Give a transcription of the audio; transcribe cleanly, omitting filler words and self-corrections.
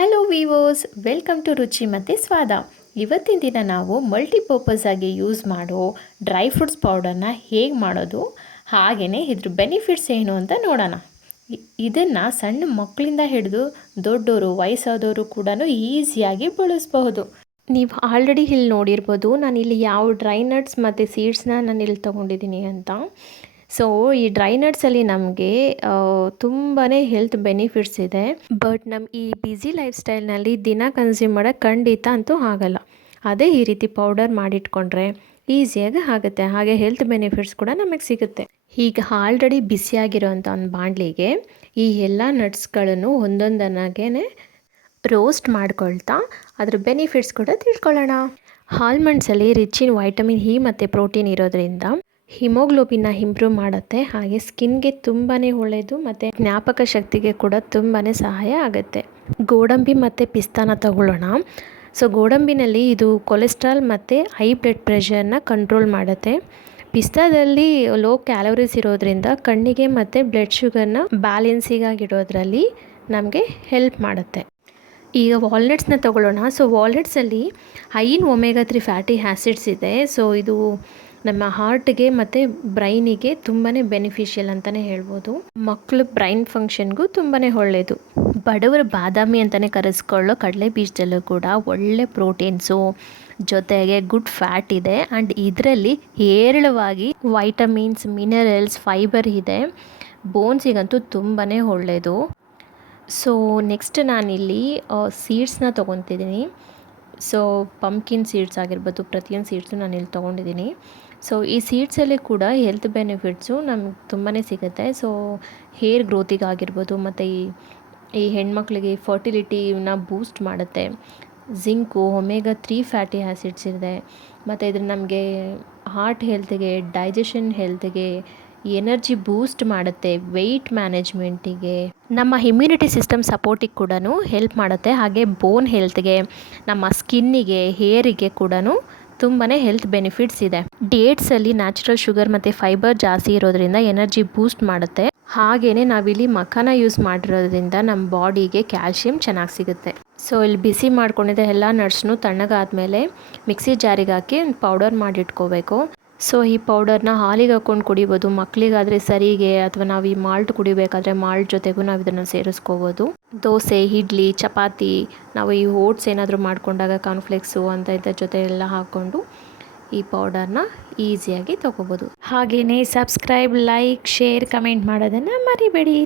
Hello viewers, welcome to ರುಚಿ ಮತ್ತು ಸ್ವಾದ. ಇವತ್ತಿನ ದಿನ ನಾವು ಮಲ್ಟಿಪರ್ಪಸ್ ಆಗಿ ಯೂಸ್ ಮಾಡೋ ಡ್ರೈ ಫ್ರೂಟ್ಸ್ ಪೌಡರ್ನ ಹೇಗೆ ಮಾಡೋದು, ಹಾಗೆಯೇ ಇದ್ರ ಬೆನಿಫಿಟ್ಸ್ ಏನು ಅಂತ ನೋಡೋಣ. ಇದನ್ನು ಸಣ್ಣ ಮಕ್ಕಳಿಂದ ಹಿಡಿದು ದೊಡ್ಡವರು, ವಯಸ್ಸಾದವರು ಕೂಡ ಈಸಿಯಾಗಿ ಬಳಸಬಹುದು. ನೀವು ಆಲ್ರೆಡಿ ಇಲ್ಲಿ ನೋಡಿರ್ಬೋದು, ನಾನಿಲ್ಲಿ ಯಾವ ಡ್ರೈ ನಟ್ಸ್ ಮತ್ತು ಸೀಡ್ಸ್ನ ನಾನಿಲ್ಲಿ ತೊಗೊಂಡಿದ್ದೀನಿ ಅಂತ. ಸೊ ಈ ಡ್ರೈ ನಟ್ಸಲ್ಲಿ ನಮಗೆ ತುಂಬಾ ಹೆಲ್ತ್ ಬೆನಿಫಿಟ್ಸ್ ಇದೆ. ಬಟ್ ನಮ್ಮ ಈ ಬ್ಯುಸಿ ಲೈಫ್ ಸ್ಟೈಲ್ನಲ್ಲಿ ದಿನ ಕನ್ಸ್ಯೂಮ್ ಮಾಡೋಕ್ಕೆ ಖಂಡಿತ ಅಂತೂ ಆಗಲ್ಲ. ಅದೇ ಈ ರೀತಿ ಪೌಡರ್ ಮಾಡಿಟ್ಕೊಂಡ್ರೆ ಈಸಿಯಾಗಿ ಆಗುತ್ತೆ, ಹಾಗೆ ಹೆಲ್ತ್ ಬೆನಿಫಿಟ್ಸ್ ಕೂಡ ನಮಗೆ ಸಿಗುತ್ತೆ. ಈಗ ಆಲ್ರೆಡಿ ಬಿಸಿಯಾಗಿರೋಂಥ ಒಂದು ಬಾಣಲಿಗೆ ಈ ಎಲ್ಲ ನಟ್ಸ್ಗಳನ್ನು ಒಂದೊಂದನ್ನಾಗೇ ರೋಸ್ಟ್ ಮಾಡ್ಕೊಳ್ತಾ ಅದ್ರ ಬೆನಿಫಿಟ್ಸ್ ಕೂಡ ತಿಳ್ಕೊಳ್ಳೋಣ. ಆಲ್ಮಂಡ್ಸಲ್ಲಿ ರಿಚ್ ಇನ್ ವೈಟಮಿನ್ ಇ ಮತ್ತು ಪ್ರೋಟೀನ್ ಇರೋದ್ರಿಂದ ಹಿಮೋಗ್ಲೋಬಿನ್ನ ಇಂಪ್ರೂವ್ ಮಾಡುತ್ತೆ, ಹಾಗೆ ಸ್ಕಿನ್ಗೆ ತುಂಬಾ ಒಳ್ಳೆಯದು ಮತ್ತು ಜ್ಞಾಪಕ ಶಕ್ತಿಗೆ ಕೂಡ ತುಂಬಾ ಸಹಾಯ ಆಗುತ್ತೆ. ಗೋಡಂಬಿ ಮತ್ತು ಪಿಸ್ತಾನ ತಗೊಳ್ಳೋಣ. ಸೊ ಗೋಡಂಬಿನಲ್ಲಿ ಇದು ಕೊಲೆಸ್ಟ್ರಾಲ್ ಮತ್ತು ಹೈ ಬ್ಲಡ್ ಪ್ರೆಷರ್ನ ಕಂಟ್ರೋಲ್ ಮಾಡುತ್ತೆ. ಪಿಸ್ತಾದಲ್ಲಿ ಲೋ ಕ್ಯಾಲೋರೀಸ್ ಇರೋದ್ರಿಂದ ಕಣ್ಣಿಗೆ ಮತ್ತು ಬ್ಲಡ್ ಶುಗರ್ನ ಬ್ಯಾಲೆನ್ಸಿಗಾಗಿಡೋದ್ರಲ್ಲಿ ನಮಗೆ ಹೆಲ್ಪ್ ಮಾಡುತ್ತೆ. ಈಗ ವಾಲ್ನಟ್ಸ್ನ ತಗೊಳ್ಳೋಣ. ಸೊ ವಾಲ್ನಟ್ಸಲ್ಲಿ high in omega 3 fatty acids ಇದೆ. ಸೊ ಇದು ನಮ್ಮ ಹಾರ್ಟ್ಗೆ ಮತ್ತು ಬ್ರೈನಿಗೆ ತುಂಬಾ ಬೆನಿಫಿಷಿಯಲ್ ಅಂತಲೇ ಹೇಳ್ಬೋದು. ಮಕ್ಕಳು ಬ್ರೈನ್ ಫಂಕ್ಷನ್ಗೂ ತುಂಬಾ ಒಳ್ಳೆಯದು. ಬಡವರ ಬಾದಾಮಿ ಅಂತಲೇ ಕರೆಸ್ಕೊಳ್ಳೋ ಕಡಲೆ ಬೀಜದಲ್ಲೂ ಕೂಡ ಒಳ್ಳೆ ಪ್ರೋಟೀನ್ಸು ಜೊತೆಗೆ ಗುಡ್ ಫ್ಯಾಟ್ ಇದೆ. ಆ್ಯಂಡ್ ಇದರಲ್ಲಿ ಹೇರಳವಾಗಿ ವೈಟಮಿನ್ಸ್, ಮಿನರಲ್ಸ್, ಫೈಬರ್ ಇದೆ. ಬೋನ್ಸಿಗಂತೂ ತುಂಬಾ ಒಳ್ಳೆಯದು. ಸೊ ನೆಕ್ಸ್ಟ್ ನಾನಿಲ್ಲಿ ಸೀಡ್ಸ್ನ ತೊಗೊತಿದ್ದೀನಿ. ಸೊ ಪಂಪ್ಕಿನ್ ಸೀಡ್ಸ್ ಆಗಿರ್ಬೋದು, ಪ್ರತಿಯೊಂದು ಸೀಡ್ಸು ನಾನಿಲ್ಲಿ ತೊಗೊಂಡಿದ್ದೀನಿ. ಸೊ ಈ ಸೀಡ್ಸಲ್ಲಿ ಕೂಡ ಹೆಲ್ತ್ ಬೆನಿಫಿಟ್ಸು ನಮ್ಗೆ ತುಂಬಾ ಸಿಗುತ್ತೆ. ಸೊ ಹೇರ್ ಗ್ರೋತಿಗಾಗಿರ್ಬೋದು ಮತ್ತು ಈ ಹೆಣ್ಮಕ್ಳಿಗೆ ಫರ್ಟಿಲಿಟಿನ ಬೂಸ್ಟ್ ಮಾಡುತ್ತೆ. ಜಿಂಕು, ಒಮೆಗಾ 3 ಫ್ಯಾಟಿ ಆ್ಯಸಿಡ್ಸ್ ಇದೆ. ಮತ್ತು ಇದು ನಮಗೆ ಹಾರ್ಟ್ ಹೆಲ್ತ್ಗೆ, ಡೈಜೆಷನ್ ಹೆಲ್ತ್ಗೆ, ಎನರ್ಜಿ ಬೂಸ್ಟ್ ಮಾಡುತ್ತೆ, ವೆಯ್ಟ್ ಮ್ಯಾನೇಜ್ಮೆಂಟಿಗೆ, ನಮ್ಮ ಇಮ್ಯುನಿಟಿ ಸಿಸ್ಟಮ್ ಸಪೋರ್ಟಿಗೆ ಕೂಡ ಹೆಲ್ಪ್ ಮಾಡುತ್ತೆ. ಹಾಗೆ ಬೋನ್ ಹೆಲ್ತ್ಗೆ, ನಮ್ಮ ಸ್ಕಿನ್ನಿಗೆ, ಹೇರಿಗೆ ಕೂಡ ತುಂಬಾ ಹೆಲ್ತ್ ಬೆನಿಫಿಟ್ಸ್ ಇದೆ. ಡೇಟ್ಸಲ್ಲಿ ನ್ಯಾಚುರಲ್ ಶುಗರ್ ಮತ್ತು ಫೈಬರ್ ಜಾಸ್ತಿ ಇರೋದ್ರಿಂದ ಎನರ್ಜಿ ಬೂಸ್ಟ್ ಮಾಡುತ್ತೆ. ಹಾಗೆಯೇ ನಾವಿಲ್ಲಿ ಮಖಾನ ಯೂಸ್ ಮಾಡಿರೋದ್ರಿಂದ ನಮ್ಮ ಬಾಡಿಗೆ ಕ್ಯಾಲ್ಶಿಯಂ ಚೆನ್ನಾಗಿ ಸಿಗುತ್ತೆ. ಸೊ ಇಲ್ಲಿ ಬಿಸಿ ಮಾಡ್ಕೊಂಡಿದ್ದ ಎಲ್ಲ ನಟ್ಸ್ನು ತಣ್ಣಗಾದ್ಮೇಲೆ ಮಿಕ್ಸಿ ಜಾರಿಗೆ ಹಾಕಿ ಪೌಡರ್ ಮಾಡಿಟ್ಕೋಬೇಕು. ಸೊ ಈ ಪೌಡರ್ನ ಹಾಲಿಗೆ ಹಾಕ್ಕೊಂಡು ಕುಡಿಬೋದು. ಮಕ್ಕಳಿಗಾದರೆ ಸರಿಗೆ, ಅಥವಾ ನಾವು ಈ ಮಾಲ್ಟ್ ಕುಡಿಬೇಕಾದ್ರೆ ಮಾಲ್ಟ್ ಜೊತೆಗೂ ನಾವು ಇದನ್ನು ಸೇರಿಸ್ಕೋಬೋದು. ದೋಸೆ, ಇಡ್ಲಿ, ಚಪಾತಿ, ನಾವು ಈ ಓಟ್ಸ್ ಏನಾದರೂ ಮಾಡ್ಕೊಂಡಾಗ ಕಾರ್ನ್ಫ್ಲೇಕ್ಸು ಅಂತ ಇದ್ದ ಜೊತೆ ಎಲ್ಲ ಹಾಕ್ಕೊಂಡು ಈ ಪೌಡರ್ನ ಈಸಿಯಾಗಿ ತೊಗೋಬೋದು. ಹಾಗೆಯೇ ಸಬ್ಸ್ಕ್ರೈಬ್, ಲೈಕ್, ಶೇರ್, ಕಮೆಂಟ್ ಮಾಡೋದನ್ನು ಮರಿಬೇಡಿ.